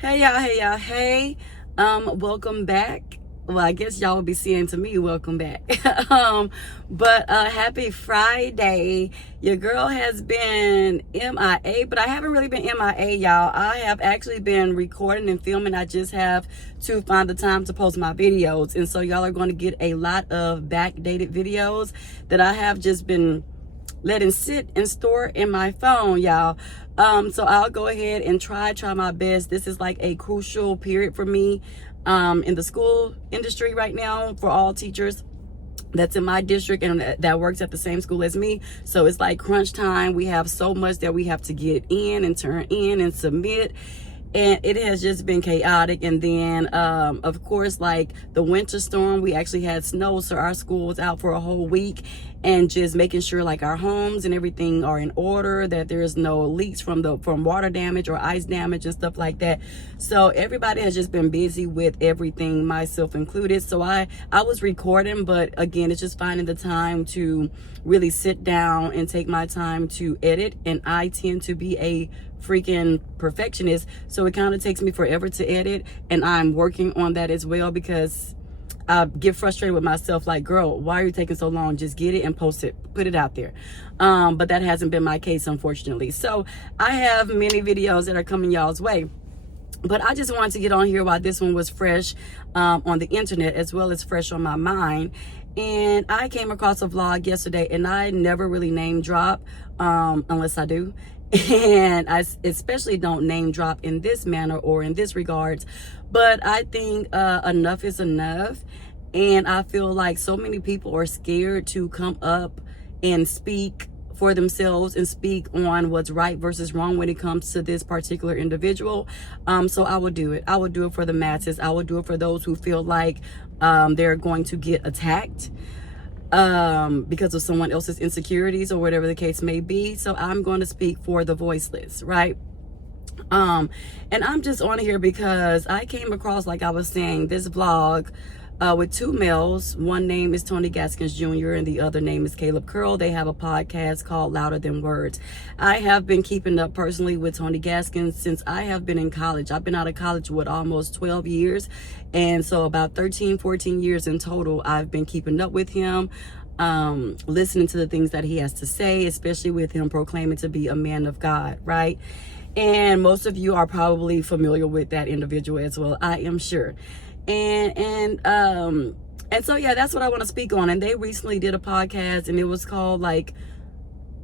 Hey, welcome back. Well, I guess y'all will be saying to me, welcome back. But happy Friday. Your girl has been MIA, but I haven't really been MIA, y'all. I have actually been recording and filming. I just have to find the time to post my videos. And so y'all are going to get a lot of backdated videos that I have just been letting sit and store in my phone, y'all. So I'll go ahead and try my best. This is like a crucial period for me in the school industry right now for all teachers that's in my district and that works at the same school as me. So it's like crunch time. We have so much that we have to get in and turn in and submit. And it has just been chaotic. And then, of course, like the winter storm, we actually had snow. So our school was out for a whole week, and just making sure like our homes and everything are in order, that there is no leaks from water damage or ice damage and stuff like that. So everybody has just been busy with everything, myself included. So I was recording, but again, it's just finding the time to really sit down and take my time to edit. And I tend to be a freaking perfectionist, so it kind of takes me forever to edit, and I'm working on that as well, because I get frustrated with myself, like, girl, why are you taking so long? Just get it and post it, put it out there. But that hasn't been my case, unfortunately. So I have many videos that are coming y'all's way, but I just wanted to get on here while this one was fresh on the internet, as well as fresh on my mind. And I came across a vlog yesterday, and I never really name drop unless I do. And I especially don't name drop in this manner or in this regards, but I think enough is enough. And I feel like so many people are scared to come up and speak for themselves and speak on what's right versus wrong when it comes to this particular individual. So I will do it. I will do it for the masses. I will do it for those who feel like they're going to get attacked because of someone else's insecurities or whatever the case may be. So I'm going to speak for the voiceless, right? And I'm just on here because I came across, like I was saying, this vlog with two males. One name is Tony Gaskins Jr. and the other name is Caleb Curl. They have a podcast called Louder Than Words. I have been keeping up personally with Tony Gaskins since I have been in college. I've been out of college with almost 12 years. And so about 13, 14 years in total, I've been keeping up with him, listening to the things that he has to say, especially with him proclaiming to be a man of God, right? And most of you are probably familiar with that individual as well, I am sure. And so yeah, that's what I want to speak on. And they recently did a podcast, and it was called like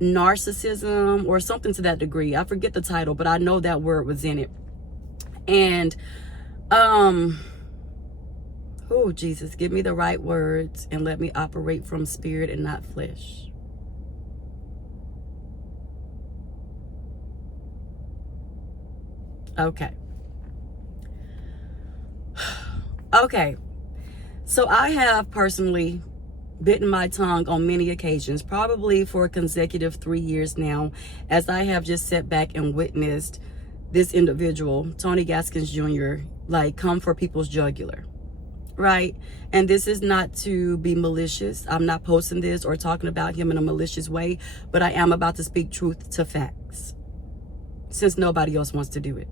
narcissism or something to that degree. I forget the title, but I know that word was in it. And oh Jesus, give me the right words and let me operate from spirit and not flesh. Okay, so I have personally bitten my tongue on many occasions, probably for a consecutive 3 years now, as I have just sat back and witnessed this individual, Tony Gaskins Jr., like come for people's jugular, right? And this is not to be malicious. I'm not posting this or talking about him in a malicious way, but I am about to speak truth to facts, since nobody else wants to do it.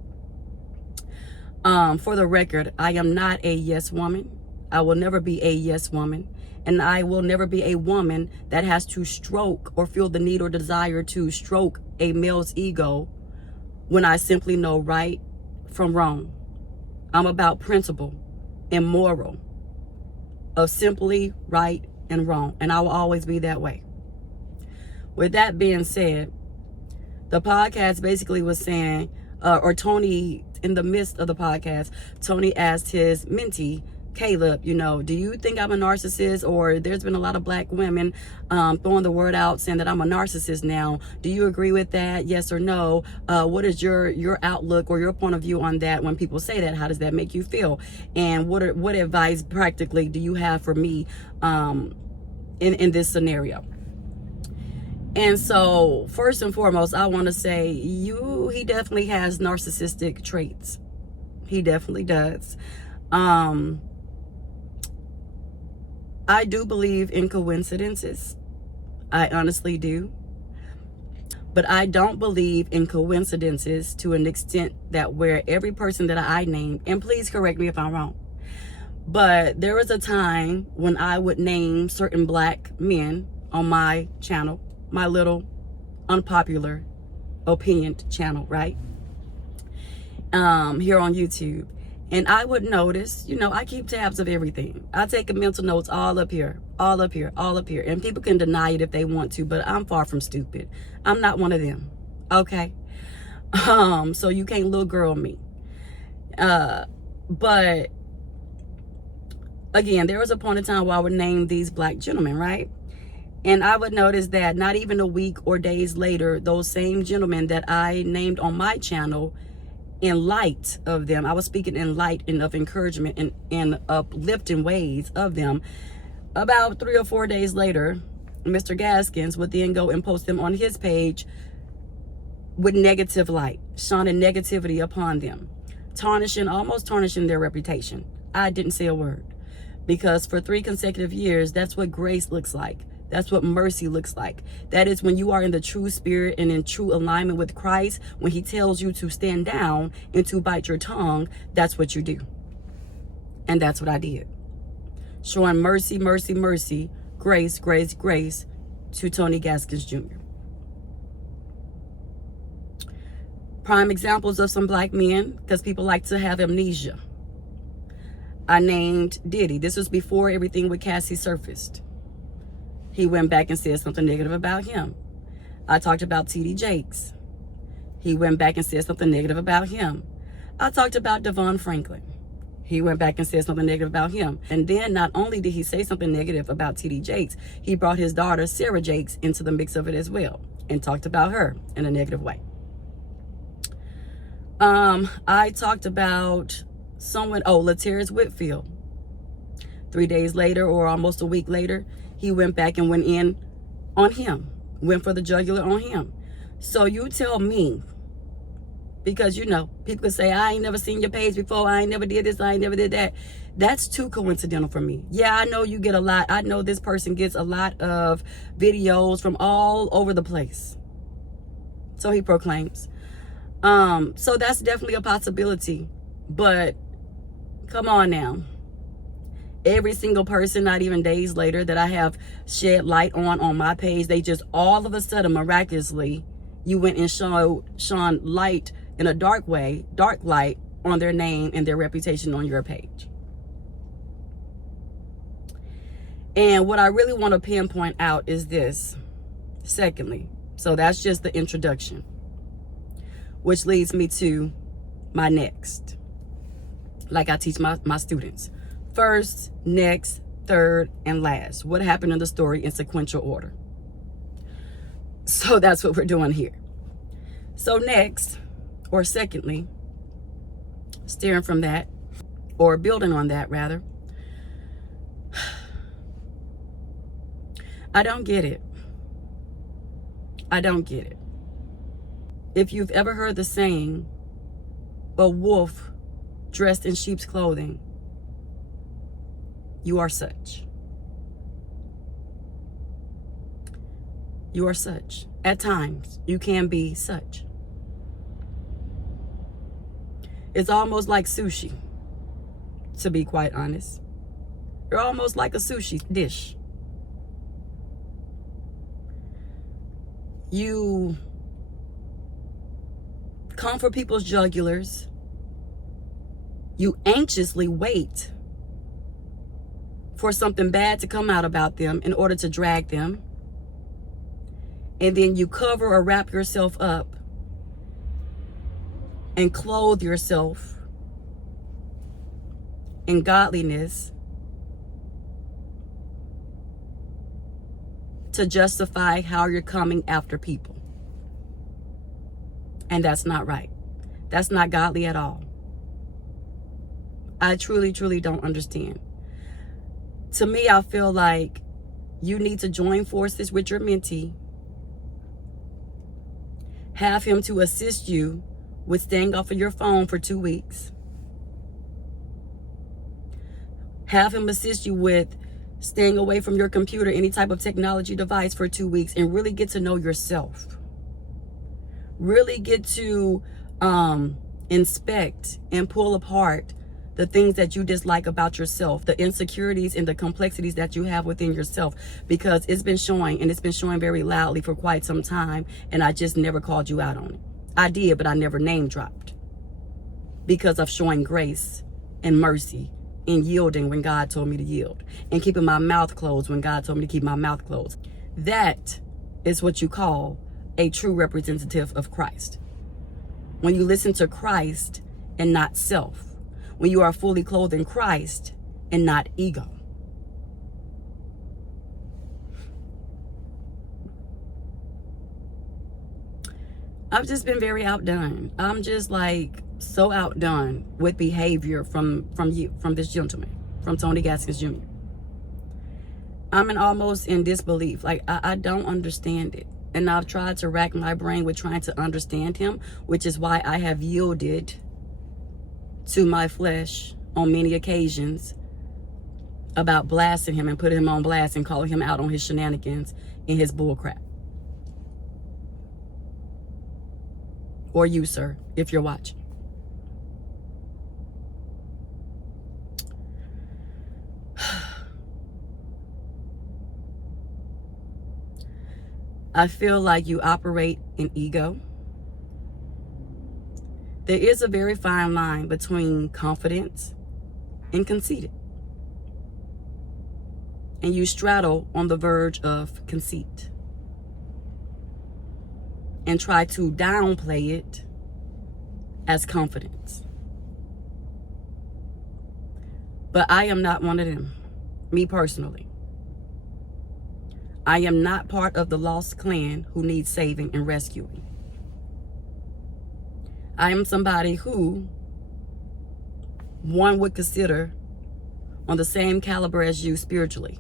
For the record, I am not a yes woman. I will never be a yes woman. And I will never be a woman that has to stroke or feel the need or desire to stroke a male's ego when I simply know right from wrong. I'm about principle and moral of simply right and wrong. And I will always be that way. With that being said, the podcast basically was saying, or Tony, in the midst of the podcast, Tony asked his mentee, Caleb, do you think I'm a narcissist? Or there's been a lot of black women throwing the word out saying that I'm a narcissist now. Do you agree with that? Yes or no? What is your outlook or your point of view on that when people say that? How does that make you feel? And what advice practically do you have for me in this scenario? And so first and foremost, I want to say he definitely has narcissistic traits. He definitely does. I do believe in coincidences. I honestly do. But I don't believe in coincidences to an extent that where every person that I named, and please correct me if I'm wrong, but there was a time when I would name certain black men on my channel, my little unpopular opinion channel, right? Here on YouTube. And I would notice, I keep tabs of everything. I take mental notes all up here, all up here, all up here. And people can deny it if they want to, but I'm far from stupid. I'm not one of them. Okay. So you can't little girl me. But again, there was a point in time where I would name these black gentlemen, right? And I would notice that not even a week or days later, those same gentlemen that I named on my channel, in light of them, I was speaking in light and of encouragement and in uplifting ways of them. About 3 or 4 days later, Mr. Gaskins would then go and post them on his page with negative light, shining negativity upon them, almost tarnishing their reputation. I didn't say a word, because for 3 consecutive years, that's what grace looks like. That's what mercy looks like. That is when you are in the true spirit and in true alignment with Christ. When he tells you to stand down and to bite your tongue, that's what you do. And that's what I did. Showing mercy, mercy, mercy, grace, grace, grace to Tony Gaskins Jr. Prime examples of some black men, because people like to have amnesia. I named Diddy. This was before everything with Cassie surfaced. He went back and said something negative about him. I talked about T.D. Jakes. He went back and said something negative about him. I talked about Devon Franklin. He went back and said something negative about him. And then not only did he say something negative about T.D. Jakes, he brought his daughter, Sarah Jakes, into the mix of it as well and talked about her in a negative way. I talked about Latarius Whitfield. 3 days later, or almost a week later, he went back and went in on him, went for the jugular on him. So you tell me, because people can say, I ain't never seen your page before, I ain't never did this, I ain't never did that. That's too coincidental for me. Yeah, I know you get a lot. I know this person gets a lot of videos from all over the place. So he proclaims. So that's definitely a possibility. But come on now. Every single person, not even days later, that I have shed light on my page, they just all of a sudden, miraculously, you went and shone light in a dark light on their name and their reputation on your page. And what I really want to pinpoint out is this. Secondly, so that's just the introduction, which leads me to my next. Like I teach my students. First, next, third, and last. What happened in the story in sequential order. So that's what we're doing here. So next, or secondly, steering from that, or building on that rather, I don't get it. I don't get it. If you've ever heard the saying, a wolf dressed in sheep's clothing, you are such. You are such. At times, you can be such. It's almost like sushi, to be quite honest. You're almost like a sushi dish. You come for people's jugulars. You anxiously wait for something bad to come out about them in order to drag them. And then you cover or wrap yourself up and clothe yourself in godliness to justify how you're coming after people. And that's not right. That's not godly at all. I truly, truly don't understand. To me, I feel like you need to join forces with your mentee, have him to assist you with staying off of your phone for 2 weeks, have him assist you with staying away from your computer, any type of technology device for 2 weeks, and really get to know yourself. really get to inspect and pull apart the things that you dislike about yourself, the insecurities and the complexities that you have within yourself, because it's been showing, and it's been showing very loudly for quite some time, and I just never called you out on it. I did, but I never name dropped, because of showing grace and mercy and yielding when God told me to yield, and keeping my mouth closed when God told me to keep my mouth closed. That is what you call a true representative of Christ. When you listen to Christ and not self. When you are fully clothed in Christ and not ego. I've just been very outdone. I'm just like so outdone with behavior from this gentleman, from Tony Gaskins Jr. I'm almost in disbelief. Like I don't understand it. And I've tried to rack my brain with trying to understand him, which is why I have yielded to my flesh on many occasions about blasting him and putting him on blast and calling him out on his shenanigans and his bullcrap. Or you, sir, if you're watching. I feel like you operate in ego. There is a very fine line between confidence and conceited. And you straddle on the verge of conceit and try to downplay it as confidence. But I am not one of them, me personally. I am not part of the lost clan who needs saving and rescuing. I am somebody who one would consider on the same caliber as you spiritually.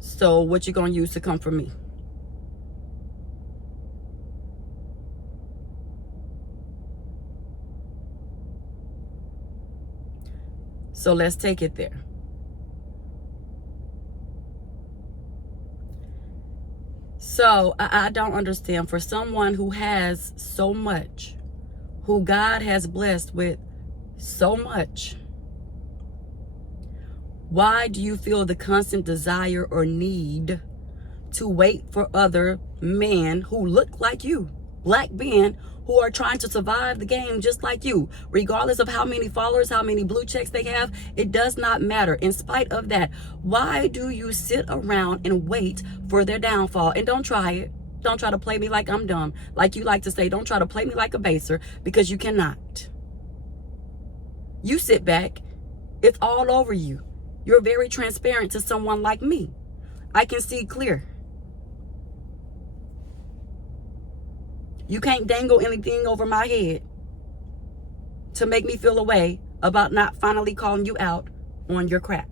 So what you gonna use to come for me? So let's take it there. So I don't understand, for someone who has so much, who God has blessed with so much, why do you feel the constant desire or need to wait for other men who look like you, black men who are trying to survive the game just like you, regardless of how many followers, how many blue checks they have? It does not matter. In spite of that, why do you sit around and wait for their downfall? And don't try it. Don't try to play me like I'm dumb. Like you like to say, don't try to play me like a baser, because you cannot. You sit back. It's all over you. You're very transparent to someone like me. I can see clear. You can't dangle anything over my head to make me feel a way about not finally calling you out on your crap.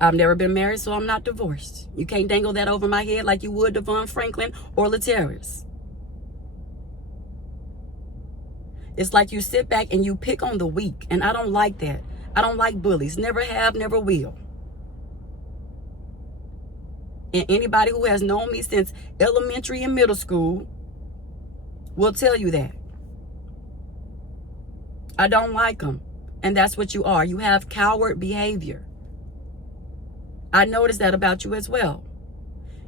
I've never been married, so I'm not divorced. You can't dangle that over my head like you would Devon Franklin or Laterius. It's like you sit back and you pick on the weak, and I don't like that. I don't like bullies. Never have, never will. And anybody who has known me since elementary and middle school will tell you that. I don't like them. And that's what you are. You have coward behavior. I noticed that about you as well.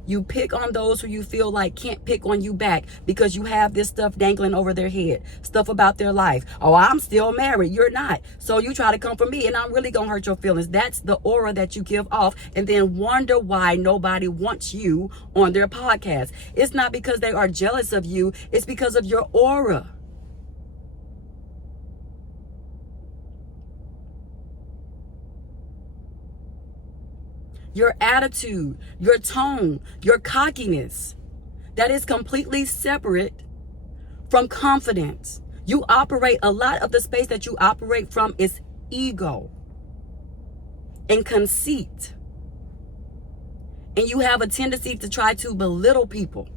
You pick on those who you feel like can't pick on you back because you have this stuff dangling over their head, stuff about their life. Oh, I'm still married. You're not. So you try to come for me and I'm really going to hurt your feelings. That's the aura that you give off, and then wonder why nobody wants you on their podcast. It's not because they are jealous of you. It's because of your aura. Your attitude, your tone, your cockiness, that is completely separate from confidence. You operate, a lot of the space that you operate from is ego and conceit. And you have a tendency to try to belittle people.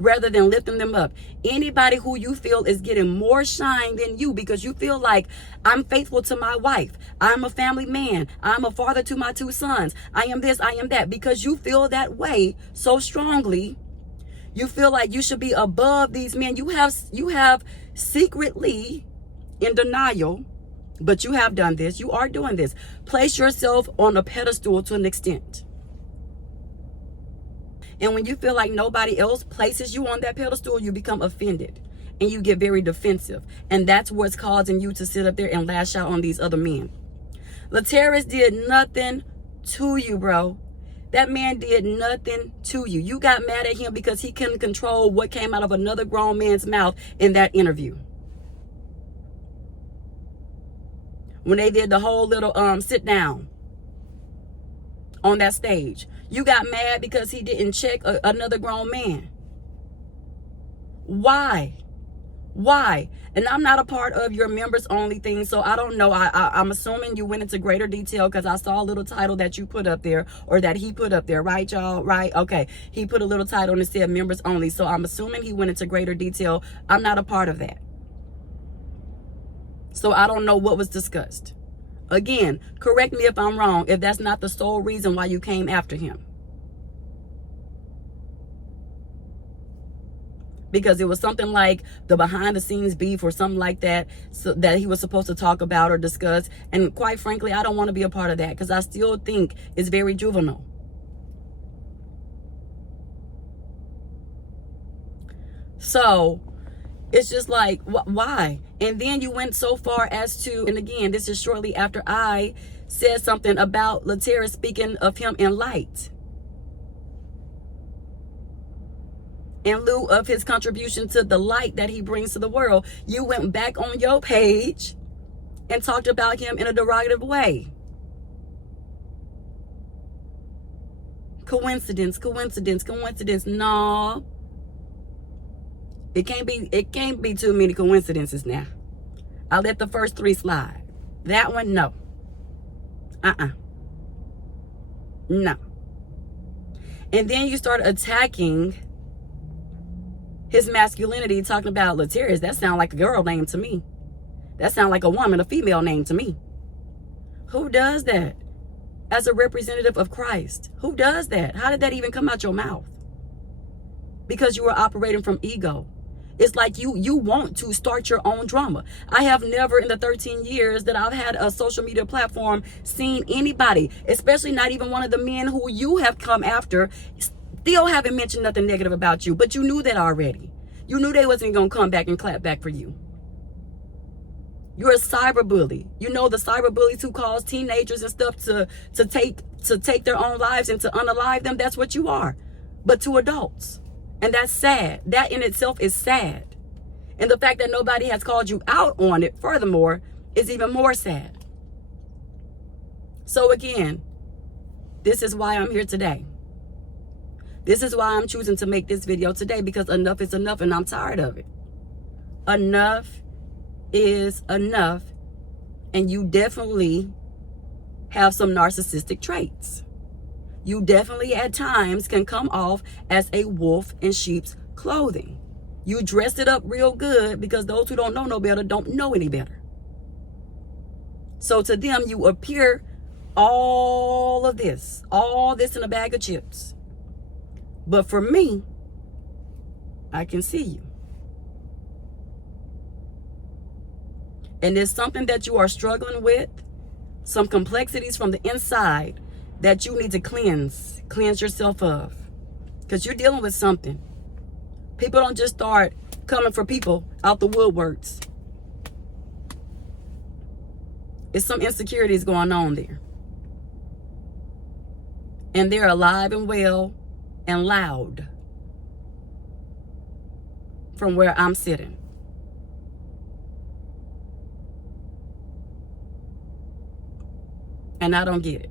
rather than lifting them up. Anybody who you feel is getting more shine than you because you feel like, I'm faithful to my wife, I'm a family man, I'm a father to my 2 sons, I am this, I am that, because you feel that way so strongly. You feel like you should be above these men. You have secretly, in denial, but you have done this. You are doing this. Place yourself on a pedestal to an extent. And when you feel like nobody else places you on that pedestal, you become offended and you get very defensive. And that's what's causing you to sit up there and lash out on these other men. Laterris did nothing to you, bro. That man did nothing to you. You got mad at him because he couldn't control what came out of another grown man's mouth in that interview. When they did the whole little sit down on that stage. You got mad because he didn't check another grown man. Why? And I'm not a part of your members only thing, so I don't know. I'm assuming you went into greater detail because I saw a little title that you put up there, or that he put up there, right, y'all? Right? Okay. He put a little title and it said members only, so I'm assuming he went into greater detail. I'm not a part of that. So I don't know what was discussed. Again, correct me if I'm wrong, if that's not the sole reason why you came after him. Because it was something like the behind the scenes beef or something like that, so that he was supposed to talk about or discuss. And quite frankly, I don't want to be a part of that because I still think it's very juvenile. So it's just like, why? And then you went so far as to, and again, this is shortly after I said something about Laterris, speaking of him in light, in lieu of his contribution to the light that he brings to the world. You went back on your page and talked about him in a derogative way. Coincidence. No. It can't be too many coincidences now. I let the first 3 slide. That one, no. No. And then you start attacking his masculinity, talking about Laterris. That sounds like a girl name to me. That sounds like a woman, a female name to me. Who does that as a representative of Christ? Who does that? How did that even come out your mouth? Because you were operating from ego. It's like you want to start your own drama. I have never in the 13 years that I've had a social media platform seen anybody, especially not even one of the men who you have come after, still haven't mentioned nothing negative about you. But you knew that already. You knew they wasn't going to come back and clap back for you. You're a cyberbully. You know the cyberbullies who cause teenagers and stuff to take their own lives and to unalive them. That's what you are. But to adults. And that's sad. That in itself is sad. And the fact that nobody has called you out on it, furthermore, is even more sad. So again, this is why I'm here today. This is why I'm choosing to make this video today, because enough is enough and I'm tired of it. Enough is enough. And you definitely have some narcissistic traits. You definitely at times can come off as a wolf in sheep's clothing. You dressed it up real good because those who don't know no better don't know any better. So to them, you appear all this in a bag of chips. But for me, I can see you. And there's something that you are struggling with, some complexities from the inside that you need to cleanse yourself of. Because you're dealing with something. People don't just start coming for people out the woodworks. It's some insecurities going on there. And they're alive and well and loud from where I'm sitting. And I don't get it.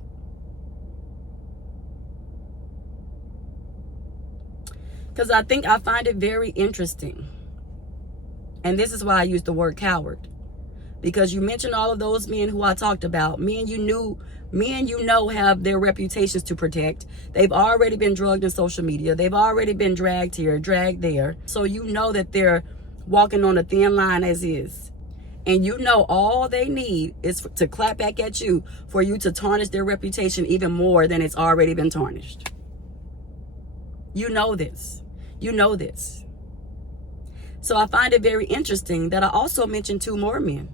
Because I find it very interesting. And this is why I use the word coward. Because you mentioned all of those men who I talked about. Men you know have their reputations to protect. They've already been drugged in social media. They've already been dragged here, dragged there. So you know that they're walking on a thin line as is. And you know all they need is to clap back at you for you to tarnish their reputation even more than it's already been tarnished. You know this. You know this. So I find it very interesting that I also mentioned 2 more men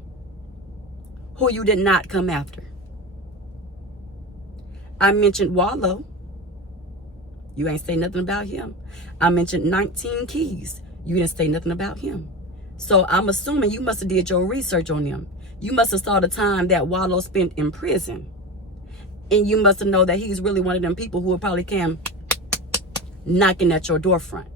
who you did not come after. I mentioned Wallow. You ain't say nothing about him. I mentioned 19 Keys. You didn't say nothing about him. So I'm assuming you must have did your research on them. You must have saw the time that Wallow spent in prison. And you must have known that he's really one of them people who will probably come knocking at your door front.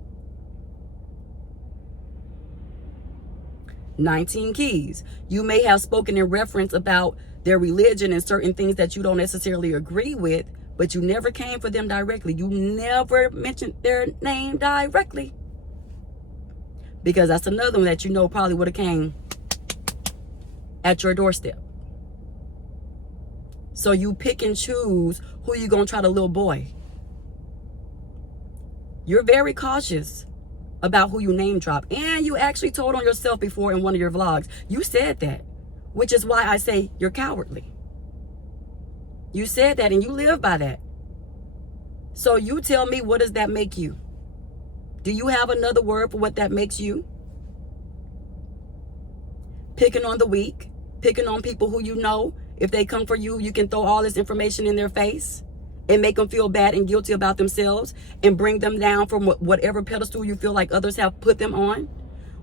19 Keys. You may have spoken in reference about their religion and certain things that you don't necessarily agree with, but you never came for them directly. You never mentioned their name directly. Because that's another one that you know probably would have came at your doorstep. So you pick and choose who you're going to try to little boy. You're very cautious about who you name drop. And you actually told on yourself before in one of your vlogs. You said that, which is why I say you're cowardly. You said that and you live by that. So you tell me, what does that make you? Do you have another word for what that makes you? Picking on the weak, picking on people who you know, if they come for you, you can throw all this information in their face and make them feel bad and guilty about themselves and bring them down from whatever pedestal you feel like others have put them on.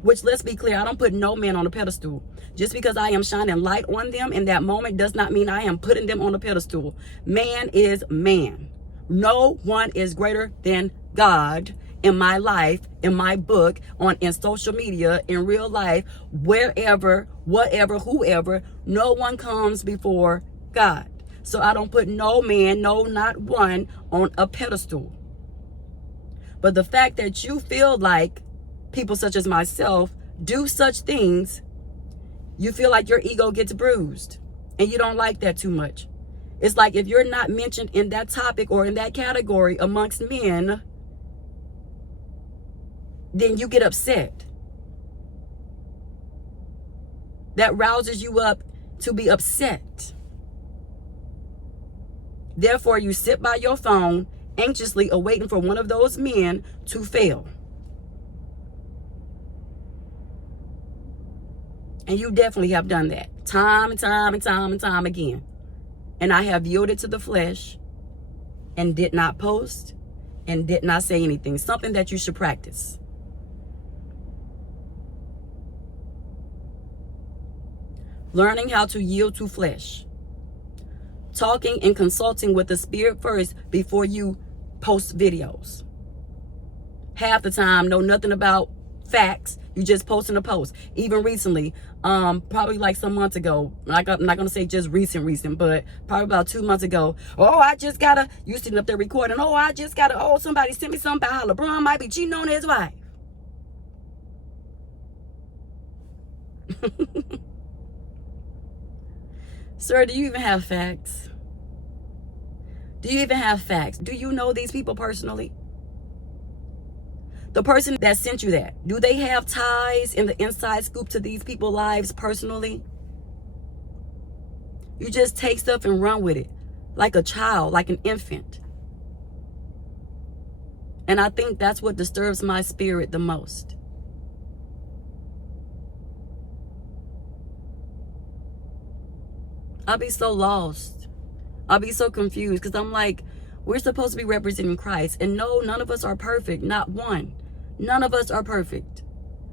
Which, let's be clear, I don't put no man on a pedestal. Just because I am shining light on them in that moment does not mean I am putting them on a pedestal. Man is man. No one is greater than God. In my life, in my book, in social media, in real life, wherever, whatever, whoever, no one comes before God. So I don't put no man, no, not one, on a pedestal. But the fact that you feel like people such as myself do such things, you feel like your ego gets bruised. And you don't like that too much. It's like if you're not mentioned in that topic or in that category amongst men, then you get upset. That rouses you up to be upset. Therefore, you sit by your phone, anxiously awaiting for one of those men to fail. And you definitely have done that time and time and time and time again. And I have yielded to the flesh and did not post and did not say anything. Something that you should practice. Learning how to yield to flesh. Talking and consulting with the spirit first before you post videos. Half the time, know nothing about facts. You just posting a post. Even recently, probably like some months ago, I'm not going to say just recent, but probably about 2 months ago. Oh, I just got to, you sitting up there recording. Oh, I just got to, oh, somebody sent me something about how LeBron might be cheating on his wife. Sir, do you even have facts? Do you even have facts? Do you know these people personally? The person that sent you that, do they have ties in the inside scoop to these people's lives personally? You just take stuff and run with it like a child, like an infant. And I think that's what disturbs my spirit the most. I'll be so lost. I'll be so confused because I'm like, we're supposed to be representing Christ. And no, none of us are perfect. Not one. None of us are perfect.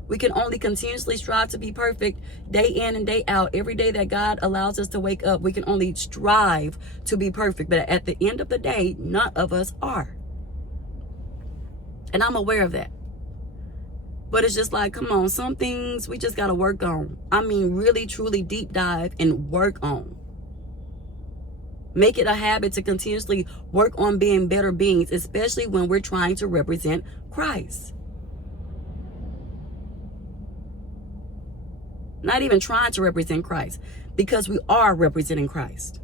We can only continuously strive to be perfect day in and day out. Every day that God allows us to wake up, we can only strive to be perfect. But at the end of the day, none of us are. And I'm aware of that. But it's just like, come on, some things we just got to work on. I mean, really, truly deep dive and work on. Make it a habit to continuously work on being better beings, especially when we're trying to represent Christ. Not even trying to represent Christ, because we are representing Christ.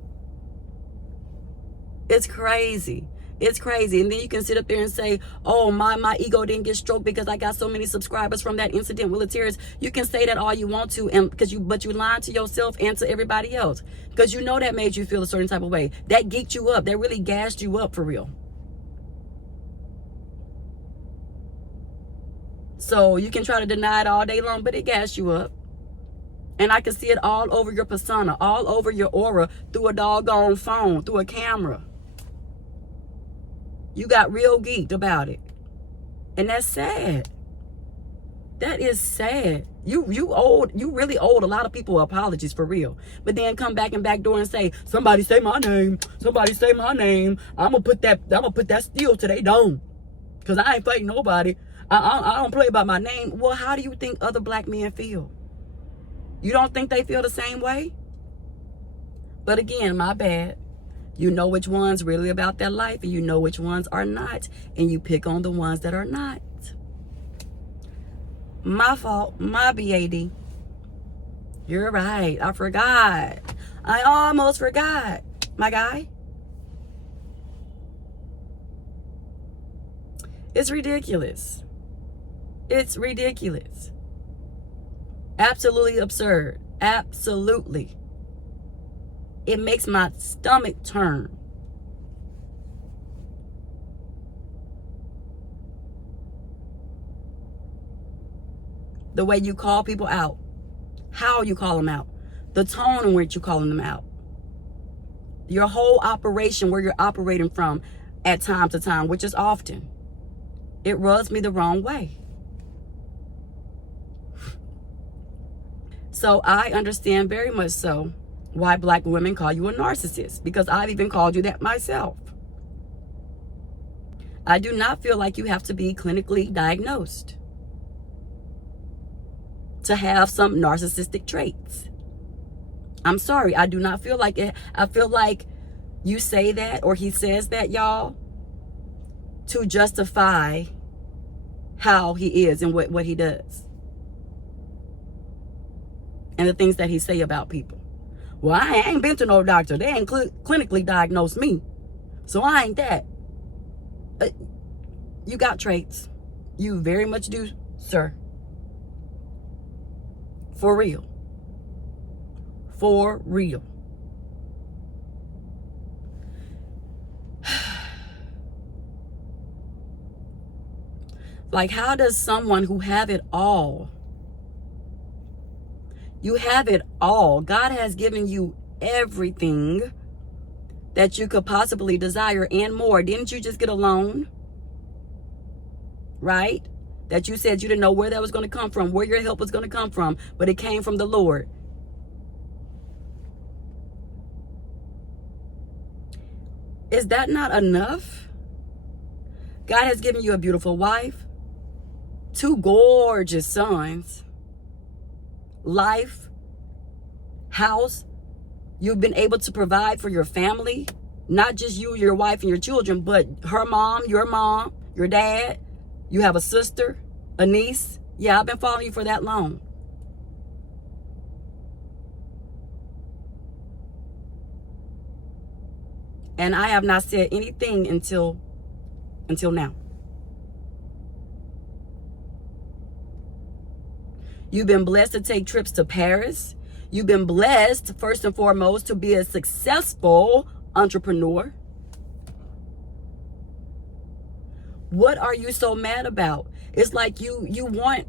It's crazy. It's crazy. And then you can sit up there and say, oh, my ego didn't get stroked because I got so many subscribers from that incident with Latiris. You can say that all you want to, and but you lied to yourself and to everybody else, because you know that made you feel a certain type of way. That geeked you up. That really gassed you up for real. So you can try to deny it all day long, but it gassed you up. And I can see it all over your persona, all over your aura, through a doggone phone, through a camera. You got real geeked about it. And that's sad. That is sad. You really owed a lot of people apologies for real. But then come back and backdoor and say, somebody say my name. Somebody say my name. I'm gonna put that steel to they dome. Cause I ain't fighting nobody. I don't play by my name. Well, how do you think other black men feel? You don't think they feel the same way? But again, my bad. You know which one's really about that life, and you know which ones are not, and you pick on the ones that are not. My fault, my BAD. You're right, I forgot. I almost forgot, my guy. It's ridiculous. It's ridiculous. Absolutely absurd. Absolutely. It makes my stomach turn. The way you call people out. How you call them out. The tone in which you're calling them out. Your whole operation, where you're operating from at time to time, which is often. It rubs me the wrong way. So I understand very much so why black women call you a narcissist, because I've even called you that myself. I do not feel like you have to be clinically diagnosed to have some narcissistic traits. I'm sorry, I do not feel like it. I feel like you say that, or he says that, y'all, to justify how he is and what he does. And the things that he say about people. Well, I ain't been to no doctor. They ain't clinically diagnosed me. So I ain't that. You got traits. You very much do, sir. For real. For real. Like, how does someone who have it all, you have it all. God has given you everything that you could possibly desire and more. Didn't you just get a loan? Right? That you said you didn't know where that was going to come from, where your help was going to come from, but it came from the Lord. Is that not enough? God has given you a beautiful wife, 2 gorgeous sons, life, house. You've been able to provide for your family, not just you, your wife, and your children, but her mom, your dad. You have a sister, a niece. Yeah, I've been following you for that long. And I have not said anything until now. You've been blessed to take trips to Paris. You've been blessed, first and foremost, to be a successful entrepreneur. What are you so mad about? It's like you want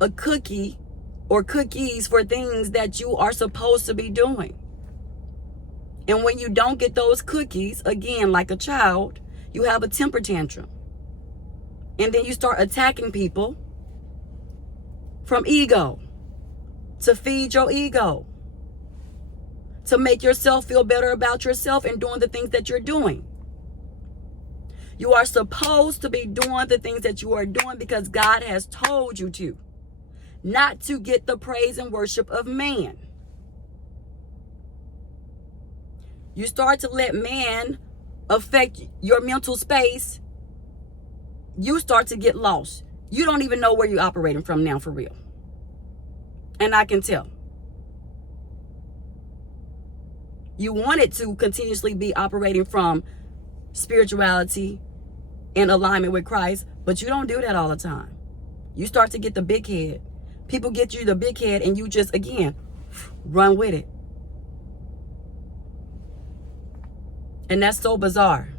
a cookie or cookies for things that you are supposed to be doing. And when you don't get those cookies, again, like a child, you have a temper tantrum. And then you start attacking people from ego, to feed your ego, to make yourself feel better about yourself and doing the things that you're doing. You are supposed to be doing the things that you are doing because God has told you to, not to get the praise and worship of man. You start to let man affect your mental space, you start to get lost. You don't even know where you're operating from now, for real. And I can tell. You want it to continuously be operating from spirituality in alignment with Christ, but you don't do that all the time. You start to get the big head. People get you the big head and you just, again, run with it. And that's so bizarre.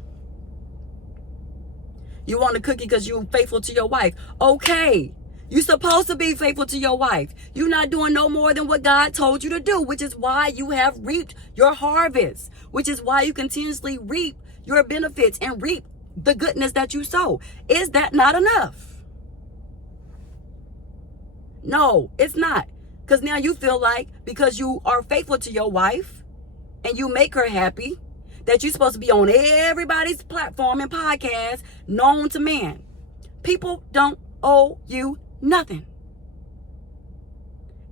You want a cookie because you're faithful to your wife. Okay. You're supposed to be faithful to your wife. You're not doing no more than what God told you to do, which is why you have reaped your harvest, which is why you continuously reap your benefits and reap the goodness that you sow. Is that not enough? No, it's not. Because now you feel like because you are faithful to your wife and you make her happy, that you're supposed to be on everybody's platform and podcast known to man. People don't owe you nothing.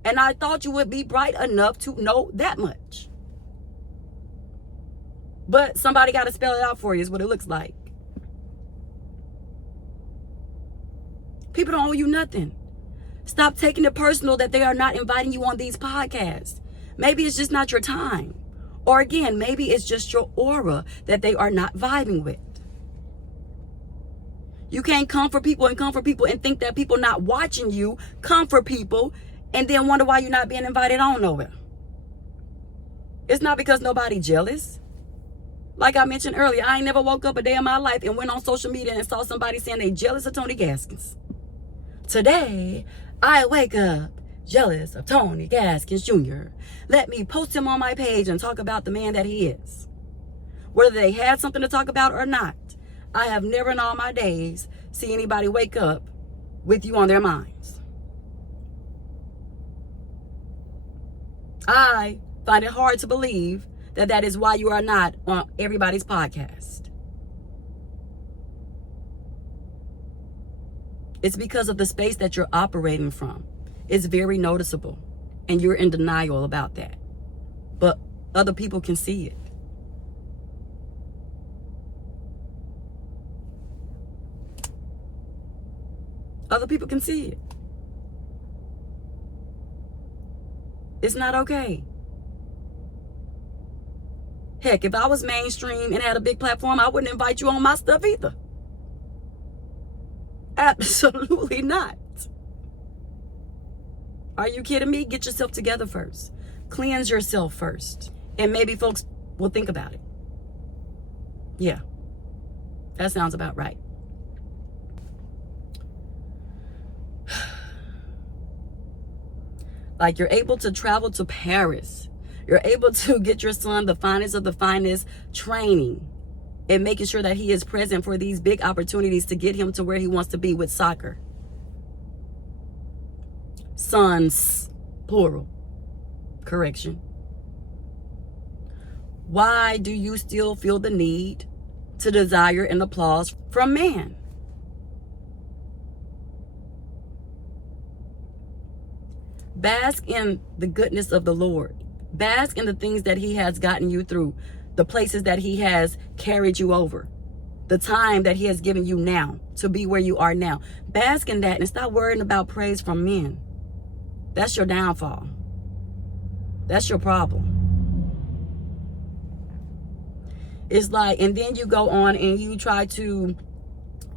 And I thought you would be bright enough to know that much. But somebody got to spell it out for you is what it looks like. People don't owe you nothing. Stop taking it personal that they are not inviting you on these podcasts. Maybe it's just not your time. Or again, maybe it's just your aura that they are not vibing with. You can't comfort people and think that people not watching you comfort people and then wonder why you're not being invited on nowhere. It's not because nobody jealous. Like I mentioned earlier, I ain't never woke up a day in my life and went on social media and saw somebody saying they jealous of Tony Gaskins. Today, I wake up jealous of Tony Gaskins Jr. Let me post him on my page and talk about the man that he is. Whether they had something to talk about or not, I have never in all my days seen anybody wake up with you on their minds. I find it hard to believe that that is why you are not on everybody's podcast. It's because of the space that you're operating from. It's very noticeable, and you're in denial about that. But other people can see it. Other people can see it. It's not okay. Heck, if I was mainstream and had a big platform, I wouldn't invite you on my stuff either. Absolutely not. Are you kidding me? Get yourself together first. Cleanse yourself first. And maybe folks will think about it. Yeah. That sounds about right. Like you're able to travel to Paris. You're able to get your son the finest of the finest training and making sure that he is present for these big opportunities to get him to where he wants to be with soccer. Sons, plural. Correction. Why do you still feel the need to desire an applause from man? Bask in the goodness of the Lord. Bask in the things that he has gotten you through, the places that he has carried you over, the time that he has given you now to be where you are now. Bask in that and stop worrying about praise from men. That's your downfall. That's your problem. It's like, and then you go on and you try to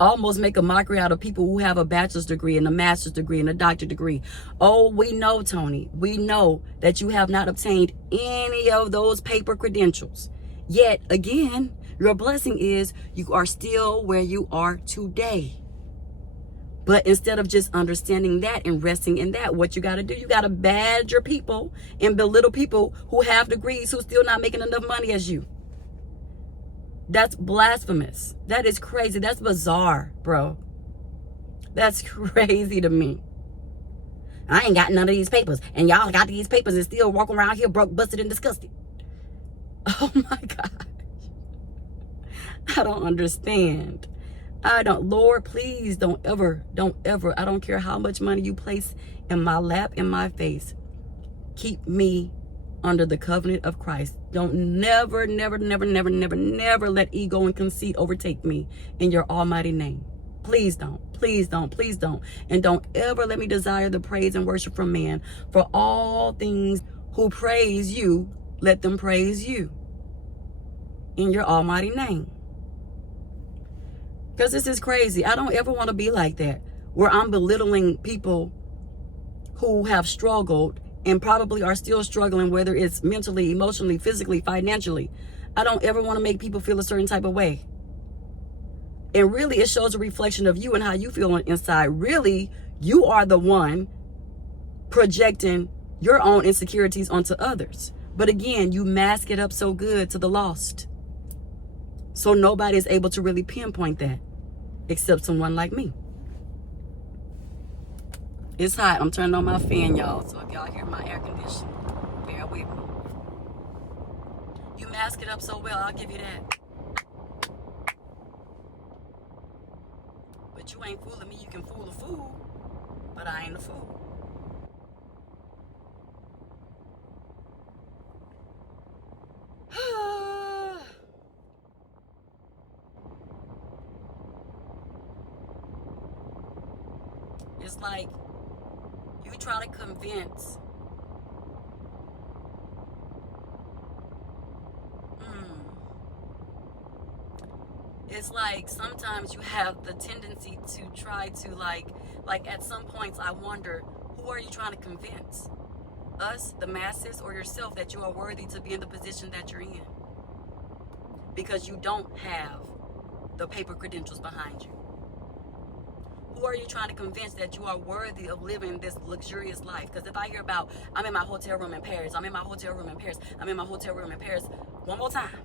almost make a mockery out of people who have a bachelor's degree and a master's degree and a doctorate degree. Oh, we know, Tony. We know that you have not obtained any of those paper credentials. Yet, again, your blessing is you are still where you are today. But instead of just understanding that and resting in that, what you got to do, you got to badger people and belittle people who have degrees who still not making enough money as you. That's blasphemous. That is crazy. That's bizarre, bro. That's crazy to me. I ain't got none of these papers, and y'all got these papers and still walking around here broke, busted, and disgusted. Oh my God. I don't understand. Lord, please don't ever, I don't care how much money you place in my lap, in my face. Keep me under the covenant of Christ. Don't never let ego and conceit overtake me in your almighty name. Please don't. Please don't. Please don't. And don't ever let me desire the praise and worship from man. For all things who praise you, let them praise you in your almighty name. Because this is crazy. I don't ever want to be like that, where I'm belittling people who have struggled and probably are still struggling, whether it's mentally, emotionally, physically, financially. I don't ever want to make people feel a certain type of way. And really, it shows a reflection of you and how you feel inside. Really, you are the one projecting your own insecurities onto others. But again, you mask it up so good to the lost. So nobody is able to really pinpoint that except someone like me. It's hot. I'm turning on my fan, y'all. So if y'all hear my air conditioning, bear with me. You mask it up so well, I'll give you that. But you ain't fooling me. You can fool a fool, but I ain't a fool. It's like you try to convince it's like sometimes you have the tendency to try to like at some points I wonder, who are you trying to convince? Us, the masses, or yourself that you are worthy to be in the position that you're in? Because you don't have the paper credentials behind you. Who are you trying to convince that you are worthy of living this luxurious life? Because if I hear about, I'm in my hotel room in Paris, I'm in my hotel room in Paris, I'm in my hotel room in Paris, one more time.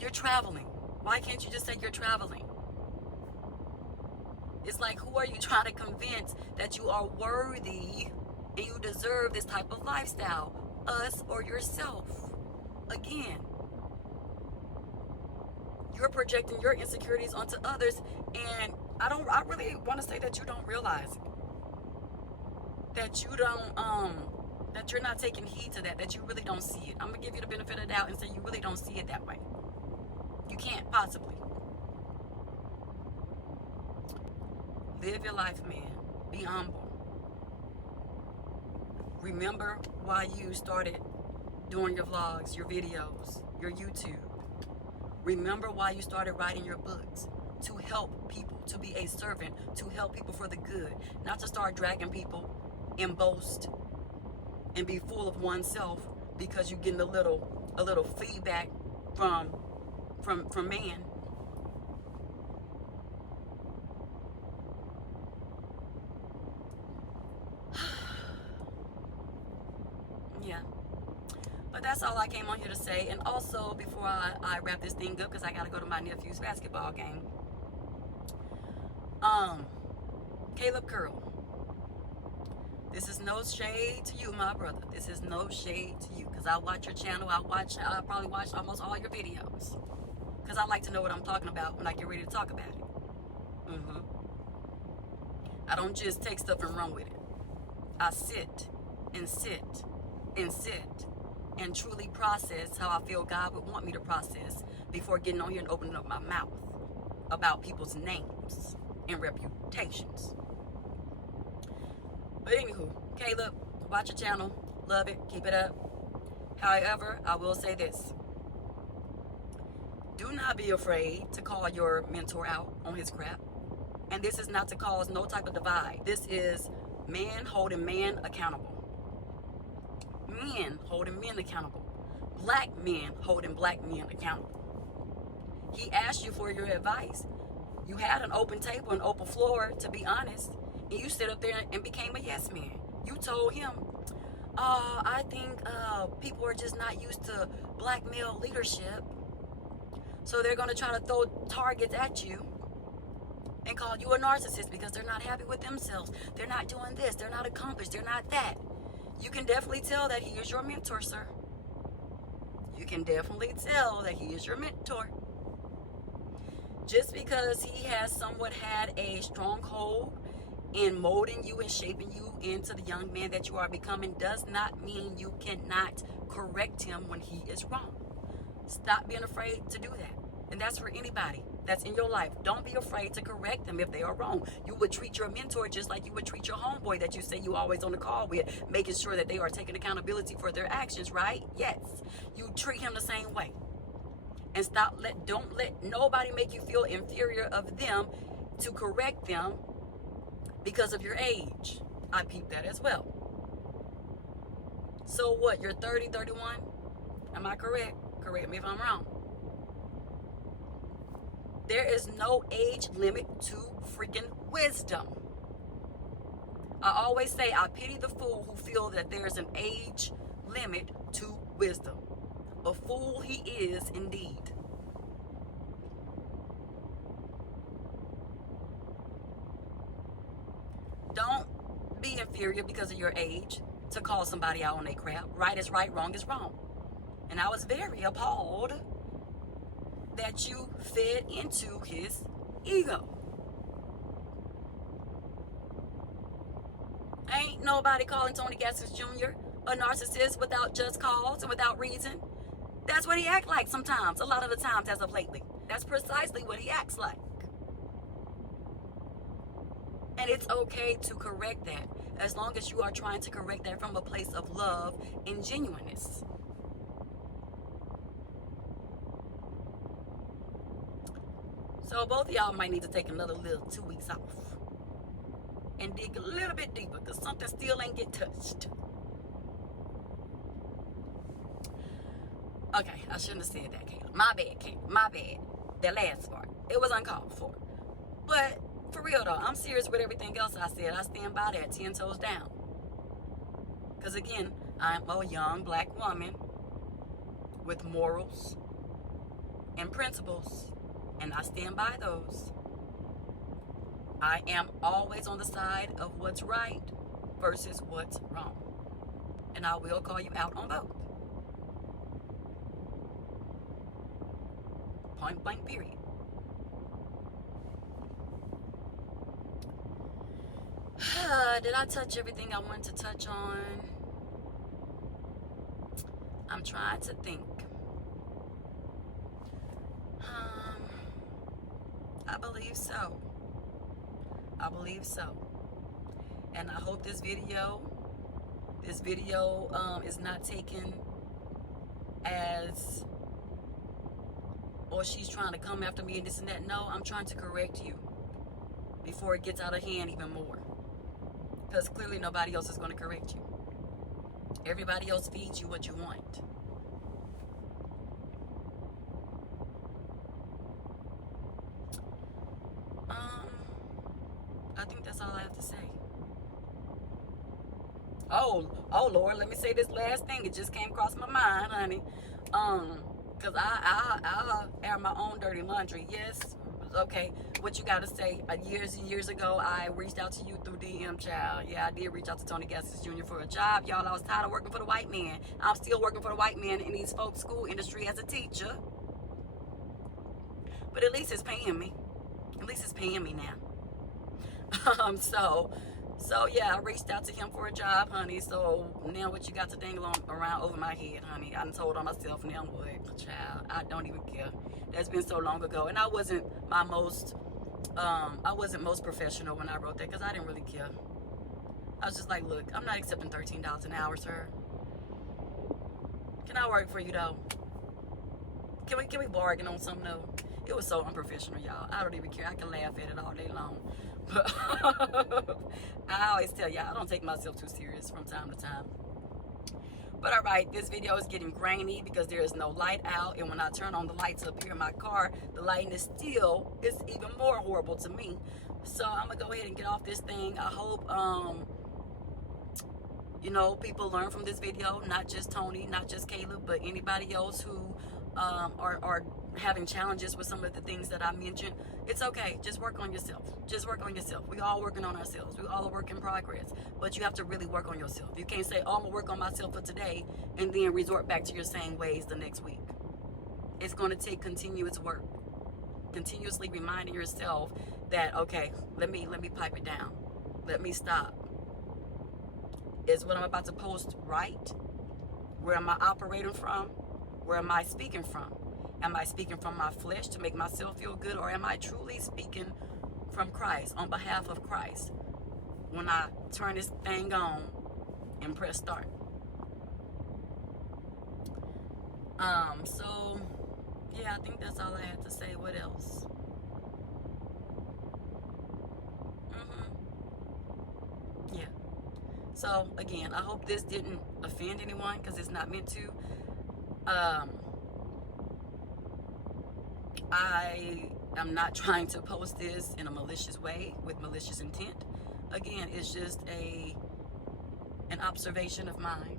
You're traveling. Why can't you just say you're traveling? It's like, who are you trying to convince that you are worthy and you deserve this type of lifestyle? Us or yourself? Again, you're projecting your insecurities onto others, and I really want to say that you don't realize it. That you don't, that you're not taking heed to that you really don't see it. I'm gonna give you the benefit of the doubt and say you really don't see it that way. You can't possibly. Live your life, man. Be humble. Remember why you started doing your vlogs, your videos, your YouTube. Remember why you started writing your books. To help people, to be a servant, to help people for the good. Not to start dragging people and boast and be full of oneself because you're getting a little feedback from man. Yeah. But that's all I came on here to say. And also, before I wrap this thing up, because I got to go to my nephew's basketball game. Caleb Curl. This is no shade to you, my brother. This is no shade to you. Because I watch your channel. I probably watch almost all your videos. Because I like to know what I'm talking about when I get ready to talk about it. I don't just take stuff and run with it. I sit and sit and sit and truly process how I feel God would want me to process before getting on here and opening up my mouth about people's names and reputations. But anywho, Caleb, watch your channel. Love it. Keep it up. However, I will say this. Do not be afraid to call your mentor out on his crap. And this is not to cause no type of divide. This is man holding man accountable. Men holding men accountable. Black men holding black men accountable. He asked you for your advice. You had an open table, an open floor, to be honest. And you stood up there and became a yes man. You told him, I think people are just not used to black male leadership. So they're going to try to throw targets at you and call you a narcissist because they're not happy with themselves. They're not doing this. They're not accomplished. They're not that. You can definitely tell that he is your mentor, sir. You can definitely tell that he is your mentor. Just because he has somewhat had a stronghold in molding you and shaping you into the young man that you are becoming does not mean you cannot correct him when he is wrong. Stop being afraid to do that. And that's for anybody. that's in your life, don't be afraid to correct them if they are wrong. You would treat your mentor just like you would treat your homeboy that you say you always on the call with, making sure that they are taking accountability for their actions, right? Yes, you treat him the same way. And don't let nobody make you feel inferior of them to correct them because of your age. I peep that as well. So what, you're 30, 31? Am I correct? Correct me if I'm wrong. There is no age limit to freaking wisdom. I always say I pity the fool who feels that there's an age limit to wisdom. A fool he is indeed. Don't be inferior because of your age to call somebody out on their crap. Right is right, wrong is wrong. And I was very appalled that you fed into his ego. Ain't nobody calling Tony Gaskins Jr. a narcissist without just cause and without reason. That's what he acts like sometimes, a lot of the times as of lately. That's precisely what he acts like. And it's okay to correct that, as long as you are trying to correct that from a place of love and genuineness. So both of y'all might need to take another little 2 weeks off and dig a little bit deeper, because something still ain't get touched. Okay, I shouldn't have said that, Kayla. My bad, Kayla. My bad. That last part. It was uncalled for. But for real though, I'm serious with everything else I said. I stand by that 10 toes down. Because again, I'm a young black woman with morals and principles, and I stand by those. I am always on the side of what's right versus what's wrong. And I will call you out on both. Point blank, period. Did I touch everything I wanted to touch on? I'm trying to think. I believe so. I believe so. And I hope this video is not taken as, or she's trying to come after me and this and that. No, I'm trying to correct you before it gets out of hand even more. Because clearly nobody else is going to correct you. Everybody else feeds you what you want. I think that's all I have to say. Oh Lord, let me say this last thing. It just came across my mind, honey. Because I air my own dirty laundry. Yes, okay. What you got to say? Years and years ago, I reached out to you through DM, child. Yeah, I did reach out to Tony Gaskins Jr. for a job. Y'all, I was tired of working for the white man. I'm still working for the white man in these folks' school industry as a teacher. But at least it's paying me. At least it's paying me now. So yeah, I reached out to him for a job, honey. So now what you got to dangle on around over my head, honey? I done told on myself now what, child. I don't even care. That's been so long ago, and I wasn't most professional when I wrote that, because I didn't really care. I was just like, look, I'm not accepting $13 an hour, sir. Can I work for you though? Can we bargain on something though? It was so unprofessional, y'all. I don't even care. I can laugh at it all day long. But I always tell y'all, I don't take myself too serious from time to time. But all right, this video is getting grainy because there is no light out. And when I turn on the lights up here in my car, the lighting is even more horrible to me. So I'm going to go ahead and get off this thing. I hope, people learn from this video. Not just Tony, not just Caleb, but anybody else who are having challenges with some of the things that I mentioned. It's okay. Just work on yourself. Just work on yourself. We all working on ourselves. We all are work in progress. But you have to really work on yourself. You can't say, oh, I'm going to work on myself for today and then resort back to your same ways the next week. It's going to take continuous work. Continuously reminding yourself that, okay, let me pipe it down. Let me stop. Is what I'm about to post right? Where am I operating from? Where am I speaking from? Am I speaking from my flesh to make myself feel good, or am I truly speaking from Christ, on behalf of Christ, when I turn this thing on and press start? So yeah, I think that's all I had to say. What else? Yeah. So again, I hope this didn't offend anyone, because it's not meant to. I am not trying to post this in a malicious way with malicious intent. Again, it's just an observation of mine.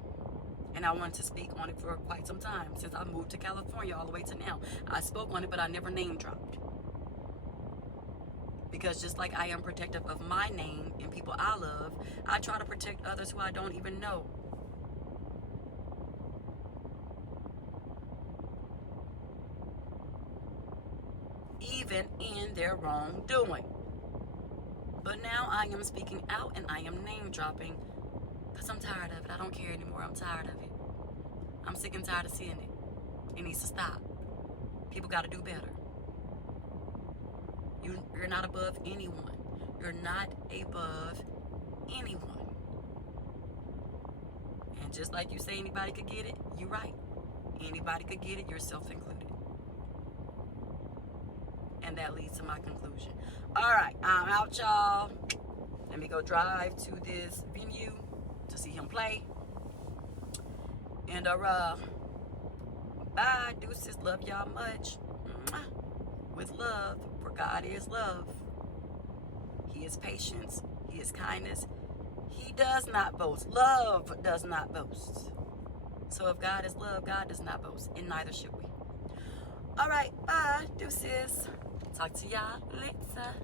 And I wanted to speak on it for quite some time, since I moved to California all the way to now. I spoke on it, but I never name dropped. Because just like I am protective of my name and people I love, I try to protect others who I don't even know. Even in their wrongdoing. But now I am speaking out and I am name dropping, because I'm tired of it. I don't care anymore. I'm tired of it. I'm sick and tired of seeing it. It needs to stop. People got to do better. You're not above anyone. You're not above anyone. And just like you say anybody could get it, you're right. Anybody could get it, yourself included. And that leads to my conclusion. All right, I'm out, y'all. Let me go drive to this venue to see him play. And bye, deuces. Love y'all much. Mwah. With love, for God is love. He is patience. He is kindness. He does not boast. Love does not boast. So if God is love, God does not boast, and neither should we. All right, bye, deuces. Talk to y'all later.